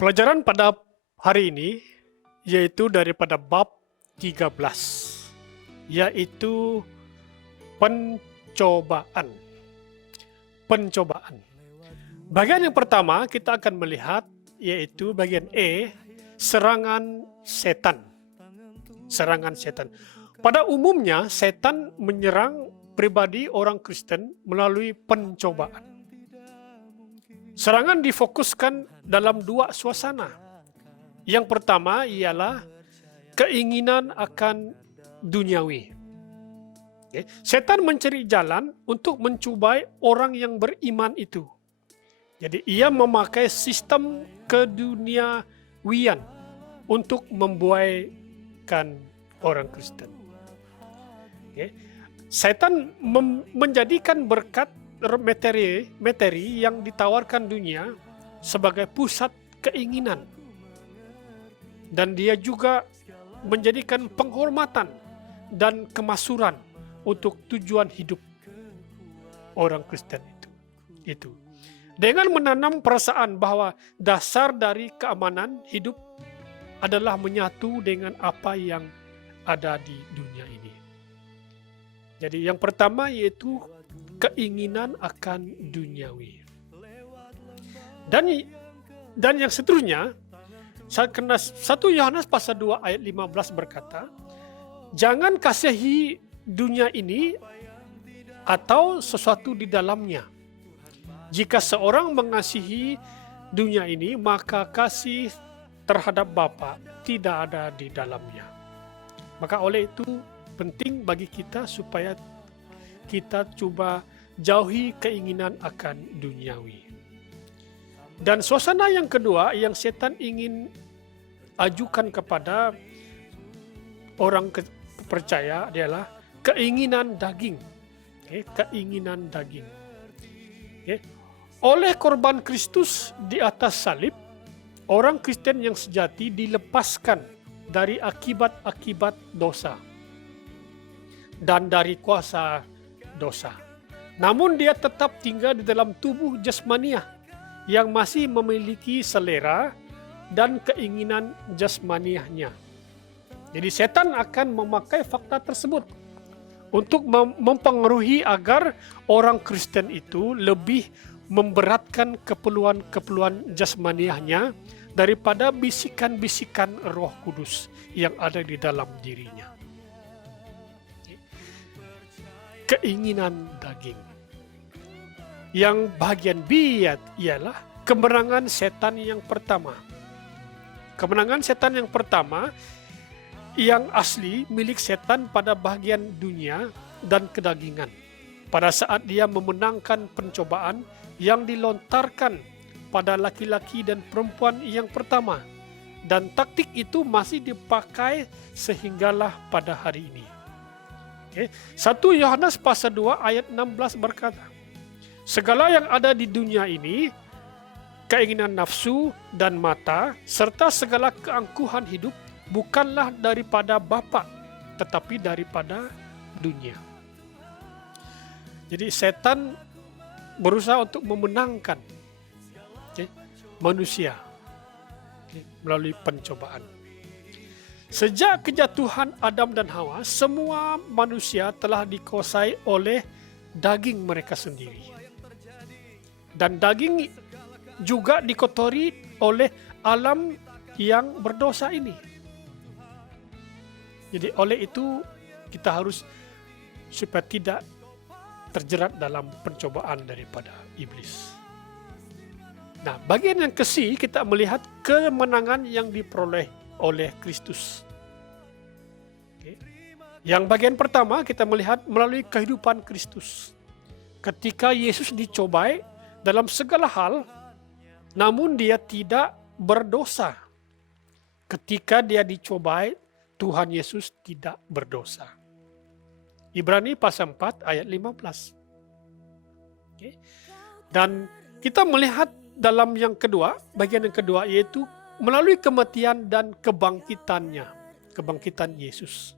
Pelajaran pada hari ini yaitu daripada bab 13, yaitu pencobaan. Pencobaan. Bagian yang pertama kita akan melihat yaitu bagian E, serangan setan. Serangan setan. Pada umumnya setan menyerang pribadi orang Kristen melalui pencobaan. Serangan difokuskan dalam dua suasana. Yang pertama ialah keinginan akan duniawi. Setan mencari jalan untuk mencubai orang yang beriman itu. Jadi ia memakai sistem keduniawian untuk membuaikan orang Kristen. Setan menjadikan berkat materi yang ditawarkan dunia sebagai pusat keinginan. Dan dia juga menjadikan penghormatan dan kemasuran untuk tujuan hidup orang Kristen itu. Dengan menanam perasaan bahwa dasar dari keamanan hidup adalah menyatu dengan apa yang ada di dunia ini. Jadi yang pertama yaitu keinginan akan duniawi. Dan yang seterusnya, 1 Yohanes pasal 2 ayat 15 berkata, jangan kasihi dunia ini atau sesuatu di dalamnya. Jika seorang mengasihi dunia ini, maka kasih terhadap Bapa tidak ada di dalamnya. Maka oleh itu penting bagi kita supaya kita coba jauhi keinginan akan duniawi. Dan suasana yang kedua yang setan ingin ajukan kepada orang percaya adalah keinginan daging. Keinginan daging. Oleh korban Kristus di atas salib, orang Kristen yang sejati dilepaskan dari akibat-akibat dosa dan dari kuasa dosa. Namun dia tetap tinggal di dalam tubuh jasmaniah yang masih memiliki selera dan keinginan jasmaniahnya. Jadi setan akan memakai fakta tersebut untuk mempengaruhi agar orang Kristen itu lebih memberatkan keperluan jasmaniahnya daripada bisikan-bisikan Roh Kudus yang ada di dalam dirinya. Keinginan daging. Yang bagian B ialah kemenangan setan yang pertama. Kemenangan setan yang pertama yang asli milik setan pada bagian dunia dan kedagingan. Pada saat dia memenangkan pencobaan yang dilontarkan pada laki-laki dan perempuan yang pertama. Dan taktik itu masih dipakai sehinggalah pada hari ini. 1 Yohanes pasal 2 ayat 16 berkata, segala yang ada di dunia ini, keinginan nafsu dan mata, serta segala keangkuhan hidup, bukanlah daripada Bapa, tetapi daripada dunia. Jadi setan berusaha untuk memenangkan manusia melalui pencobaan. Sejak kejatuhan Adam dan Hawa, semua manusia telah dikuasai oleh daging mereka sendiri. Dan daging juga dikotori oleh alam yang berdosa ini. Jadi oleh itu kita harus supaya tidak terjerat dalam pencobaan daripada iblis. Nah, bagian yang ke-C kita melihat kemenangan yang diperoleh oleh Kristus. Yang bagian pertama kita melihat melalui kehidupan Kristus. Ketika Yesus dicobai dalam segala hal, namun dia tidak berdosa. Ketika dia dicobai, Tuhan Yesus tidak berdosa. Ibrani pasal 4 ayat 15. Dan kita melihat dalam yang kedua, bagian yang kedua yaitu melalui kematian dan kebangkitannya, kebangkitan Yesus.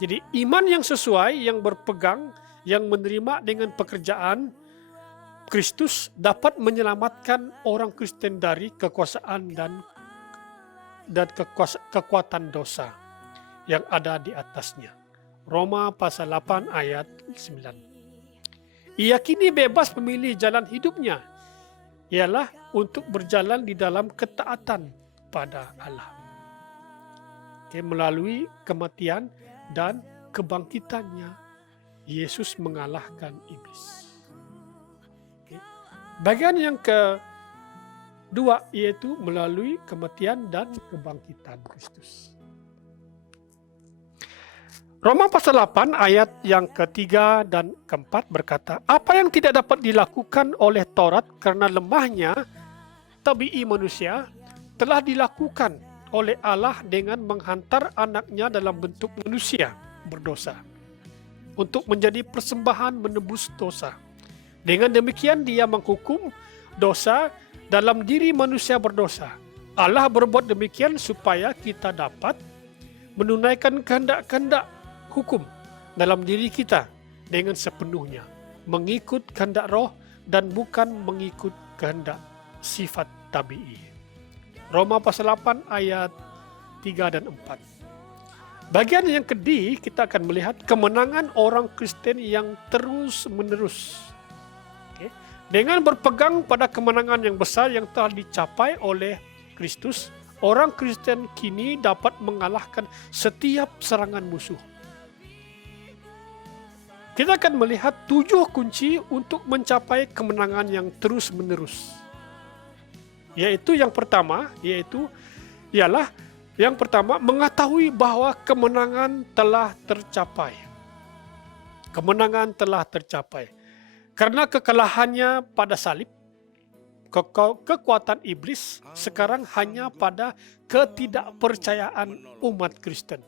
Jadi iman yang sesuai, yang berpegang, yang menerima dengan pekerjaan Kristus dapat menyelamatkan orang Kristen dari kekuasaan dan kekuatan dosa yang ada di atasnya. Roma pasal 8 ayat 9. Ia kini bebas memilih jalan hidupnya, ialah untuk berjalan di dalam ketaatan pada Allah. Melalui kematian dan kebangkitannya, Yesus mengalahkan iblis. Bagian yang kedua yaitu melalui kematian dan kebangkitan Kristus. Roma pasal 8 ayat yang ketiga dan keempat berkata, apa yang tidak dapat dilakukan oleh Taurat karena lemahnya tabii manusia telah dilakukan oleh Allah dengan menghantar anaknya dalam bentuk manusia berdosa untuk menjadi persembahan menebus dosa. Dengan demikian dia menghukum dosa dalam diri manusia berdosa. Allah berbuat demikian supaya kita dapat menunaikan kehendak-kehendak hukum dalam diri kita dengan sepenuhnya, mengikut kehendak roh dan bukan mengikut kehendak sifat tabii. Roma pasal 8 ayat 3 dan 4. Bagian yang kedua kita akan melihat kemenangan orang Kristen yang terus-menerus. Dengan berpegang pada kemenangan yang besar yang telah dicapai oleh Kristus, orang Kristen kini dapat mengalahkan setiap serangan musuh. Kita akan melihat 7 kunci untuk mencapai kemenangan yang terus-menerus. Yaitu yang pertama, ialah yang pertama mengetahui bahwa kemenangan telah tercapai. Kemenangan telah tercapai. Karena kekalahannya pada salib, kekuatan iblis sekarang hanya pada ketidakpercayaan umat Kristen.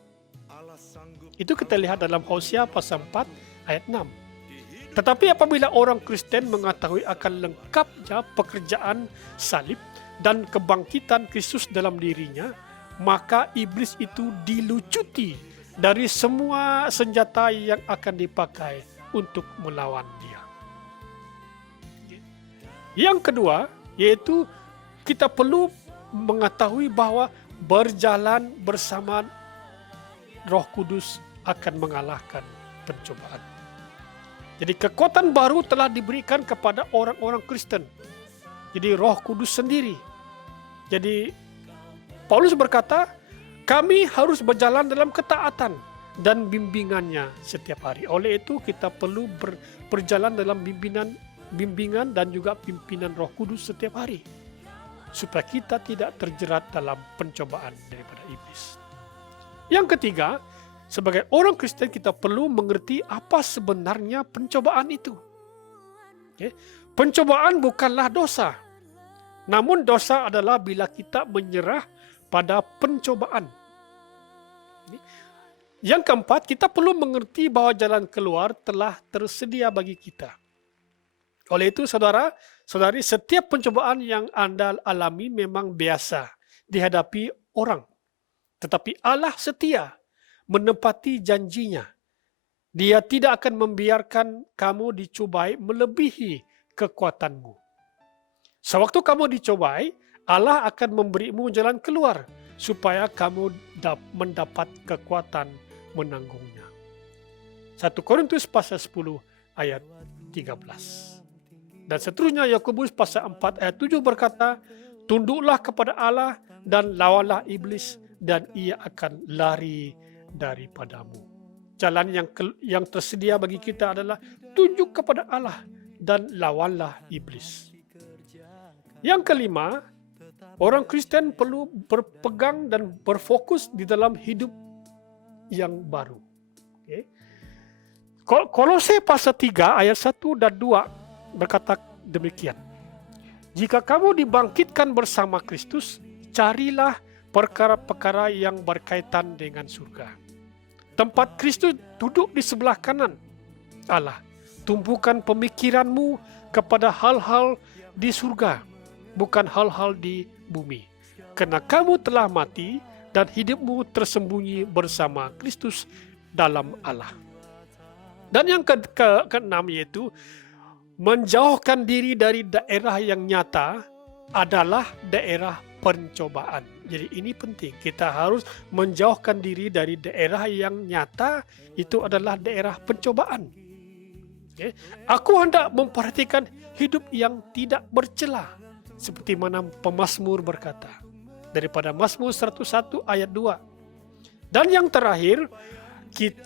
Itu kita lihat dalam Hosea pasal 4 ayat 6. Tetapi apabila orang Kristen mengetahui akan lengkapnya pekerjaan salib dan kebangkitan Kristus dalam dirinya, maka iblis itu dilucuti dari semua senjata yang akan dipakai untuk melawan dia. Yang kedua, yaitu kita perlu mengetahui bahwa berjalan bersama Roh Kudus akan mengalahkan pencobaan. Jadi kekuatan baru telah diberikan kepada orang-orang Kristen. Jadi Roh Kudus sendiri. Jadi Paulus berkata, kami harus berjalan dalam ketaatan dan bimbingannya setiap hari. Oleh itu kita perlu berjalan dalam bimbingan dan juga pimpinan Roh Kudus setiap hari, supaya kita tidak terjerat dalam pencobaan daripada iblis. Yang ketiga, sebagai orang Kristen kita perlu mengerti apa sebenarnya pencobaan itu. Pencobaan bukanlah dosa, namun dosa adalah bila kita menyerah pada pencobaan. Yang keempat, kita perlu mengerti bahwa jalan keluar telah tersedia bagi kita. Oleh itu saudara-saudari, setiap pencobaan yang Anda alami memang biasa dihadapi orang. Tetapi Allah setia menepati janjinya. Dia tidak akan membiarkan kamu dicobai melebihi kekuatanmu. Sewaktu kamu dicobai, Allah akan memberimu jalan keluar supaya kamu mendapat kekuatan menanggungnya. 1 Korintus pasal 10 ayat 13. Dan seterusnya Yakobus pasal 4 ayat 7 berkata, tunduklah kepada Allah dan lawanlah iblis dan ia akan lari daripadamu. Jalan yang tersedia bagi kita adalah tunjuk kepada Allah dan lawanlah iblis. Yang kelima, orang Kristen perlu berpegang dan berfokus di dalam hidup yang baru. Kolose pasal 3 ayat 1 dan 2 berkata demikian. Jika kamu dibangkitkan bersama Kristus, carilah perkara-perkara yang berkaitan dengan surga. Tempat Kristus duduk di sebelah kanan Allah. Tumpukan pemikiranmu kepada hal-hal di surga, bukan hal-hal di bumi. Karena kamu telah mati dan hidupmu tersembunyi bersama Kristus dalam Allah. Dan yang keenam yaitu menjauhkan diri dari daerah yang nyata adalah daerah pencobaan. Jadi ini penting, kita harus menjauhkan diri dari daerah yang nyata, itu adalah daerah pencobaan. Okay. Aku hendak memperhatikan hidup yang tidak bercela, seperti mana pemazmur berkata, daripada Mazmur 101 ayat 2. Dan yang terakhir,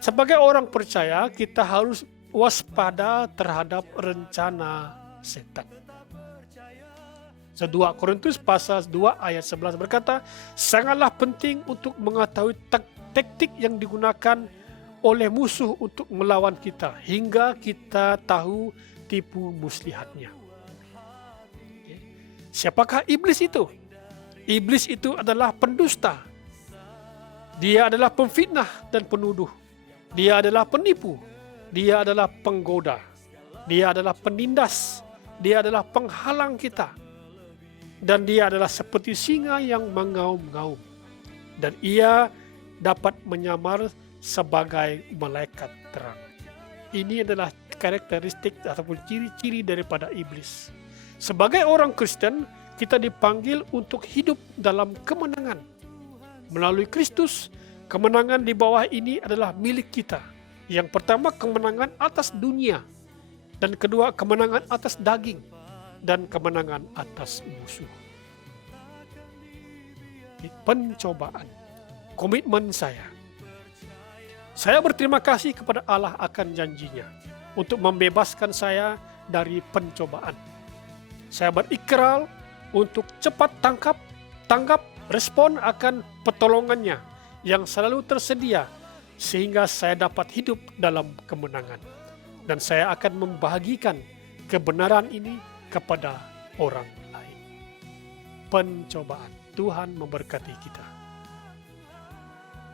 sebagai orang percaya, kita harus waspada terhadap rencana setan. 2 Korintus pasal 2 ayat 11 berkata, sangatlah penting untuk mengetahui taktik yang digunakan oleh musuh untuk melawan kita, hingga kita tahu tipu muslihatnya. Siapakah iblis itu? Iblis itu adalah pendusta. Dia adalah pemfitnah dan penuduh. Dia adalah penipu. Dia adalah penggoda. Dia adalah penindas. Dia adalah penghalang kita. Dan dia adalah seperti singa yang mengaum-ngaum. Dan ia dapat menyamar sebagai malaikat terang. Ini adalah karakteristik ataupun ciri-ciri daripada iblis. Sebagai orang Kristen, kita dipanggil untuk hidup dalam kemenangan. Melalui Kristus, kemenangan di bawah ini adalah milik kita. Yang pertama, kemenangan atas dunia. Dan kedua, kemenangan atas daging. Dan kemenangan atas musuh. Pencobaan. Komitmen saya. Saya berterima kasih kepada Allah akan janjinya untuk membebaskan saya dari pencobaan. Saya berikrar untuk cepat tanggap, respon akan pertolongannya yang selalu tersedia, sehingga saya dapat hidup dalam kemenangan. Dan saya akan membagikan kebenaran ini kepada orang lain. Pencobaan. Tuhan memberkati kita.